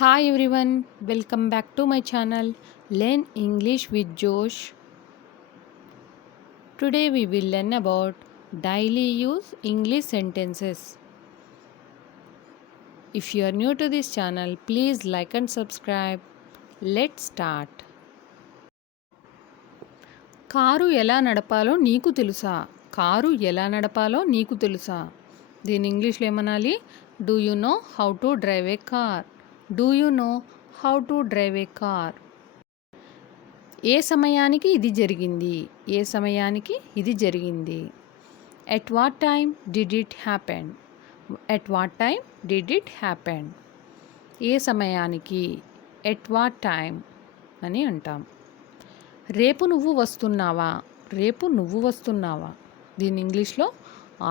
Hi everyone, welcome back to my channel Learn English with Josh. Today we will learn about daily use English sentences. If you are new to this channel, please like and subscribe. Let's start. Car ఎలా నడపాలో నీకు తెలుసా? Car ఎలా నడపాలో నీకు తెలుసా? దీని ఇంగ్లీష్లో ఏమనాలి? Do you know how to drive a car? Do you know how to drive a car? ఏ సమయానికి ఇది జరిగింది? ఏ సమయానికి ఇది జరిగింది? At what time did it happen? At what time did it happen? ఏ సమయానికి? ఎట్ వాట్ టైమ్ అని అంటాం. రేపు నువ్వు వస్తున్నావా? రేపు నువ్వు వస్తున్నావా? దీని ఇంగ్లీష్లో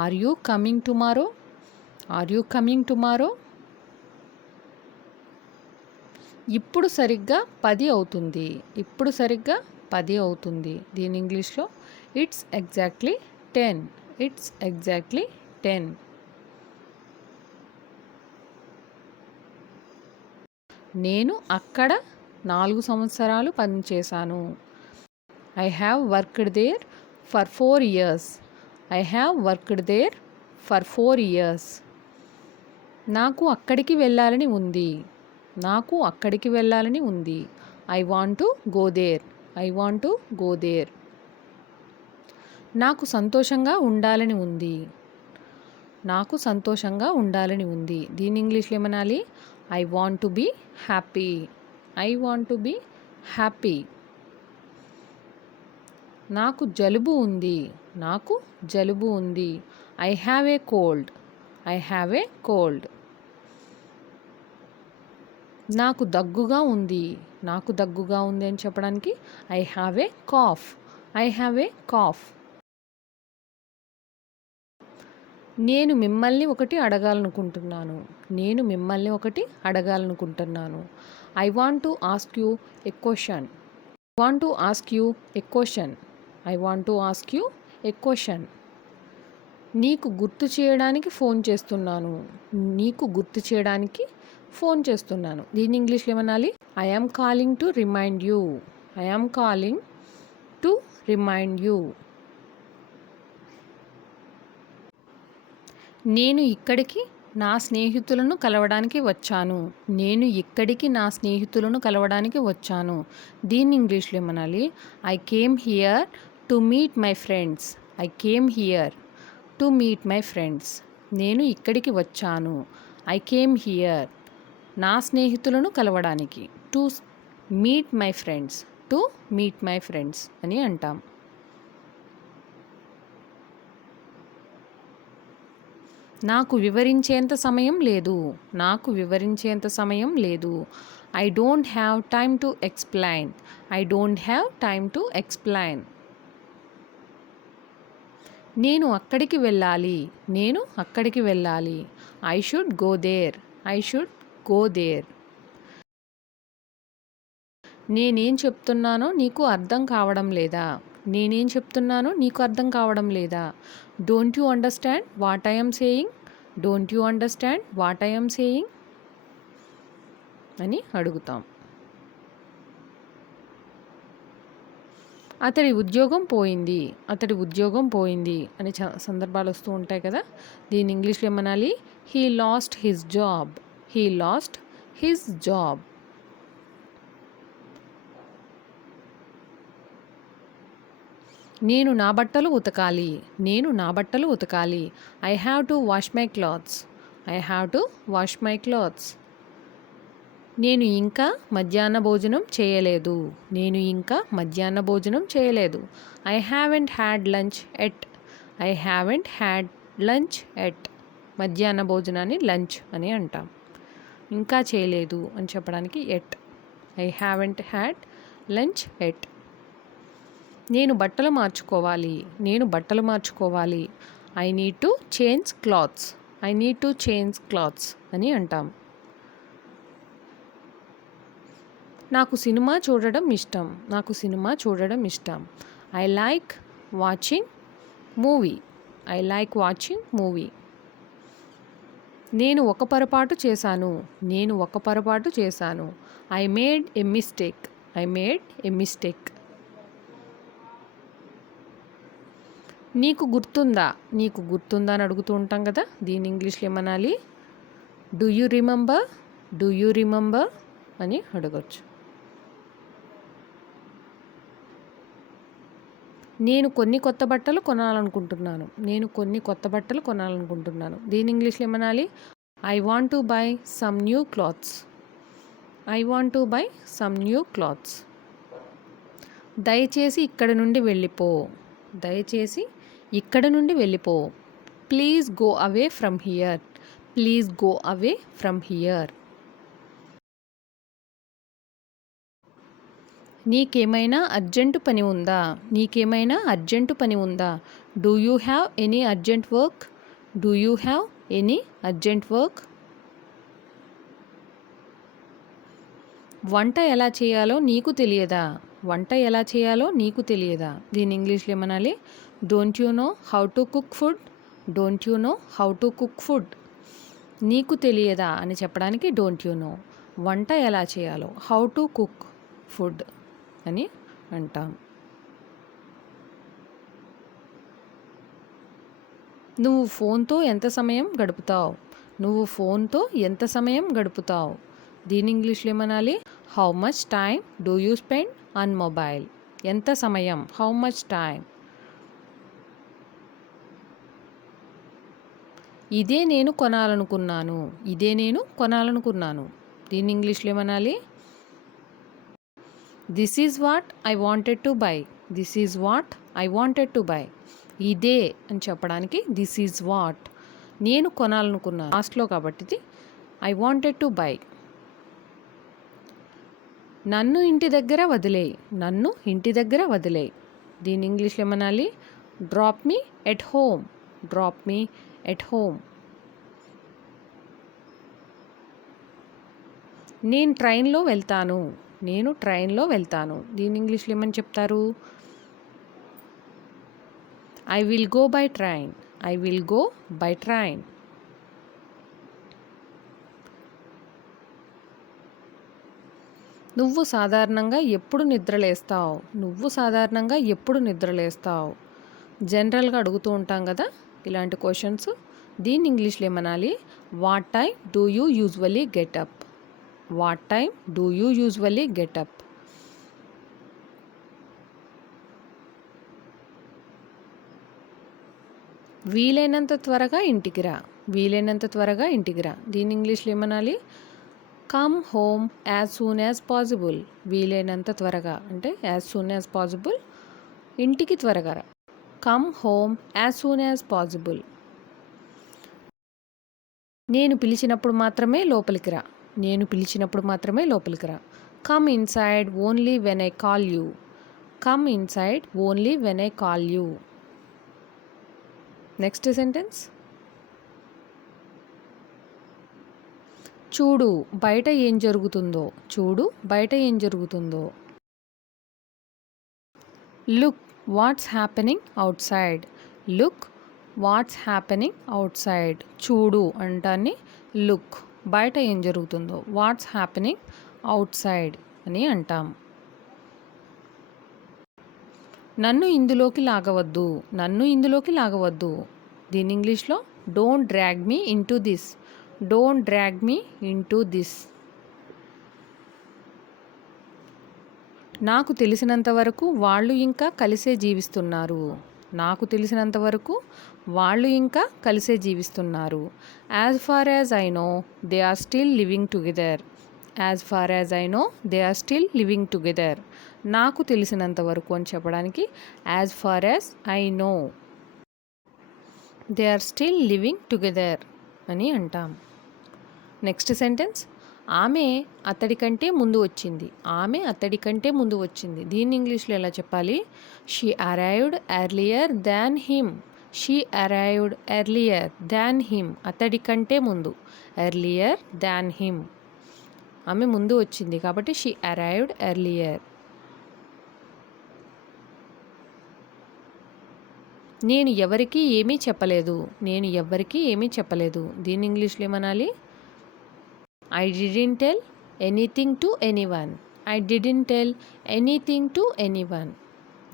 are you coming tomorrow? Are you coming tomorrow? ఇప్పుడు సరిగ్గా 10 అవుతుంది. ఇప్పుడు సరిగ్గా 10 అవుతుంది. దీని ఇంగ్లీష్లో ఇట్స్ ఎగ్జాక్ట్లీ 10. It's exactly 10. నేను అక్కడ 4 సంవత్సరాలు పనిచేశాను. I have worked there for 4 years. I have worked there for 4 years. నాకు అక్కడికి వెళ్ళాలని ఉంది. నాకు అక్కడికి వెళ్ళాలని ఉంది. I want to go there. I want to go there. నాకు సంతోషంగా ఉండాలని ఉంది. నాకు సంతోషంగా ఉండాలని ఉంది. దీని ఇంగ్లీష్లో ఏమనాలి? I want to be happy. I want to be happy. నాకు జలుబు ఉంది. నాకు జలుబు ఉంది. I have a cold. I have a cold. నాకు దగ్గుగా ఉంది. నాకు దగ్గుగా ఉంది అని చెప్పడానికి I have a cough. I have a cough. నేను మిమ్మల్ని ఒకటి అడగాలనుకుంటున్నాను. నేను మిమ్మల్ని ఒకటి అడగాలనుకుంటున్నాను. I want to ask you a question. I want to ask you a question. I want to ask you a question. నీకు గుర్తు చేయడానికి ఫోన్ చేస్తున్నాను. నీకు గుర్తు చేయడానికి ఫోన్ చేస్తున్నాను. దీన్ని ఇంగ్లీష్లో ఏమనాలి? I am calling to remind you. I am calling to remind you. నేను ఇక్కడికి నా స్నేహితులను కలవడానికి వచ్చాను. నేను ఇక్కడికి నా స్నేహితులను కలవడానికి వచ్చాను. దీన్ని ఇంగ్లీష్లో ఏమనాలి? I came here to meet my friends. I came here to meet my friends. నేను ఇక్కడికి వచ్చాను. ఐ కేమ్ హియర్ నా స్నేహితులను కలవడానికి. To meet my friends. To meet my friends అని అంటాం. నాకు వివరించేంత సమయం లేదు. నాకు వివరించేంత సమయం లేదు. I don't have time to explain. I don't have time to explain. నేను అక్కడికి వెళ్ళాలి. నేను అక్కడికి వెళ్ళాలి. I should go there. I should go there. నేనేం చెప్తున్నానో నీకు అర్థం కావడం లేదా? నేనేం చెప్తున్నానో నీకు అర్థం కావడం లేదా? Don't you understand what I am saying? Don't you understand what I am saying అని అడుగుతాం. అతడి ఉద్యోగం పోయింది. అతడి ఉద్యోగం పోయింది అనే సందర్భాలు వస్తూ ఉంటాయి కదా. దీని ఇంగ్లీష్లో ఏమనాలి? He lost his job. He lost his job. నేను నా బట్టలు ఉతకాలి. నేను నా బట్టలు ఉతకాలి. I have to wash my clothes. I have to wash my clothes. నేను ఇంకా మధ్యాహ్న భోజనం చేయలేదు. నేను ఇంకా మధ్యాహ్న భోజనం చేయలేదు. I haven't had lunch at. I haven't had lunch at. మధ్యాహ్న భోజనాన్ని లంచ్ అని అంటాం. ఇంకా చేయలేదు అని చెప్పడానికి at. I haven't had lunch at. నేను బట్టలు మార్చుకోవాలి. నేను బట్టలు మార్చుకోవాలి. I need to change clothes. I need to change clothes అని అంటాం. నాకు సినిమా చూడడం ఇష్టం. నాకు సినిమా చూడడం ఇష్టం. I like watching movie. I like watching movie. నేను ఒక పొరపాటు చేశాను. నేను ఒక పొరపాటు చేశాను. I made a mistake. I made a mistake. నీకు గుర్తుందా? నీకు గుర్తుందా అని అడుగుతూ ఉంటాం కదా, దీని ఇంగ్లీష్లో ఏమనాలి? Do you remember? Do you remember అని అడగచ్చు. నేను కొన్ని కొత్త బట్టలు కొనాలనుకుంటున్నాను. నేను కొన్ని కొత్త బట్టలు కొనాలనుకుంటున్నాను. దీని ఇంగ్లీష్లో ఏమనాలి? I want to buy some new clothes. I want to buy some new clothes. దయచేసి ఇక్కడ నుండి వెళ్ళిపో. దయచేసి ఇక్కడ నుండి వెళ్ళిపో. Please go away from here. Please go away from here. నీకేమైనా అర్జెంటు పని ఉందా? నీకేమైనా అర్జెంటు పని ఉందా? Do you have any urgent work? Do you have any urgent work? వంట ఎలా చేయాలో నీకు తెలియదా? వంట ఎలా చేయాలో నీకు తెలియదా? దీని ఇంగ్లీష్లో ఏమనాలి? Don't you know how to cook food? Don't you know how to cook food. నీకు తెలియదా అని చెప్పడానికి డోంట్ యూ నో. వంట ఎలా చేయాలో హౌ టు కుక్ ఫుడ్ అని అంటాం. నువ్వు ఫోన్తో ఎంత సమయం గడుపుతావు? నువ్వు ఫోన్తో ఎంత సమయం గడుపుతావు? దీని ఇంగ్లీష్లో ఏమనాలి? How much time do you spend on mobile. ఎంత సమయం? How much time. ఇదే నేను కొనాలనుకున్నాను. ఇదే నేను కొనాలనుకున్నాను. దీని ఇంగ్లీష్లో ఏమనాలి? This is what I wanted to buy. This is what I wanted to buy. ఇదే అని చెప్పడానికి దిస్ ఈజ్ వాట్. నేను కొనాలనుకున్నాను లాస్ట్లో కాబట్టి ఇది ఐ వాంటెడ్ టు బై. నన్ను ఇంటి దగ్గర వదిలేయి. నన్ను ఇంటి దగ్గర వదిలేయి. దీని ఇంగ్లీష్లో ఏమనాలి? Drop me at home. Drop me at home. నేను ట్రైన్లో వెళ్తాను. నేను ట్రైన్లో వెళ్తాను. దీని ఇంగ్లీష్లో ఏమని చెప్తారు? I will go by train. I will go by train. నువ్వు సాధారణంగా ఎప్పుడు నిద్రలేస్తావు? నువ్వు సాధారణంగా ఎప్పుడు నిద్రలేస్తావు? జనరల్గా అడుగుతూ ఉంటాం కదా ఇలాంటి క్వశ్చన్స్. దీన్ని ఇంగ్లీష్లో ఏమనాలి? What time do you usually get up. What time do you usually get up. వీలైనంత త్వరగా ఇంటికి రా. వీలైనంత త్వరగా ఇంటికి రా. దీని ఇంగ్లీష్లో ఏమనాలి? Come home as soon as possible. వీలైనంత త్వరగా అంటే యాజ్ సూన్ యాజ్ పాసిబుల్, ఇంటికి త్వరగా రా. Come home as soon as possible. నేను పిలిచినప్పుడు మాత్రమే లోపలికి రా. నేను పిలిచినప్పుడు మాత్రమే లోపలికి రా. Come inside only when I call you. Come inside only when I call you. Next sentence. చూడు బయట ఏం జరుగుతుందో. చూడు బయట ఏం జరుగుతుందో. Look what's happening out side. Look what's happening out side. చూడు అంటాన్ని లుక్. బయట ఏం జరుగుతుందో వాట్స్ హ్యాపెనింగ్ అవుట్ సైడ్ అని అంటాం. నన్ను ఇందులోకి లాగవద్దు. నన్ను ఇందులోకి లాగవద్దు. దీని ఇంగ్లీష్లో don't drag me into this. Don't drag me into this. నాకు తెలిసినంత వరకు వాళ్ళు ఇంకా కలిసే జీవిస్తున్నారు. నాకు తెలిసినంత వరకు వాళ్ళు ఇంకా కలిసే జీవిస్తున్నారు. As far as I know they are still living together. As far as I know they are still living together. నాకు తెలిసినంత వరకు అని చెప్పడానికి as far as I know they are still living together అని అంటాం. Next sentence. ఆమె అతడి కంటే ముందు వచ్చింది. ఆమె అతడి కంటే ముందు వచ్చింది. దీన్ని ఇంగ్లీష్లో ఎలా చెప్పాలి? She arrived earlier than him. She arrived earlier than him. అతడి కంటే ముందు. ఎర్లియర్ దాన్ హిమ్. ఆమె ముందు వచ్చింది కాబట్టి షీ అరైవ్డ్ ఎర్లియర్. నేను ఎవరికీ ఏమీ చెప్పలేదు. నేను ఎవ్వరికీ ఏమీ చెప్పలేదు. దీన్ని ఇంగ్లీష్‌లో ఏమనాలి? I didn't tell anything to anyone. I didn't tell anything to anyone.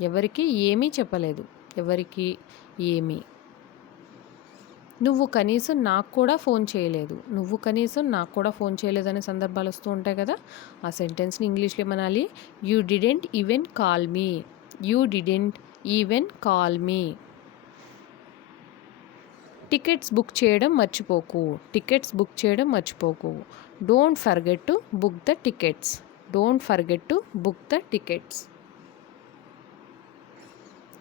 ఎవరికీ ఏమీ చెప్పలేదు. ఎవరికీ ఏమీ. నువ్వు కనీసం నాకు కూడా ఫోన్ చేయలేదు. నువ్వు కనీసం నాకు కూడా ఫోన్ చేయలేదు అనే సందర్భాలు వస్తూ ఉంటాయి కదా! ఆ సెంటెన్స్‌ని ఇంగ్లీష్‌లో ఏమనాలి? You didn't even call me. You didn't even call me. Tickets book చేయడం మర్చిపోకు. టికెట్స్ బుక్ చేయడం మర్చిపోకు. Don't forget to book the tickets. Don't forget to book the tickets.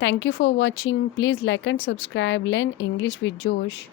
Thank you for watching. Please like and subscribe. Learn English with Josh.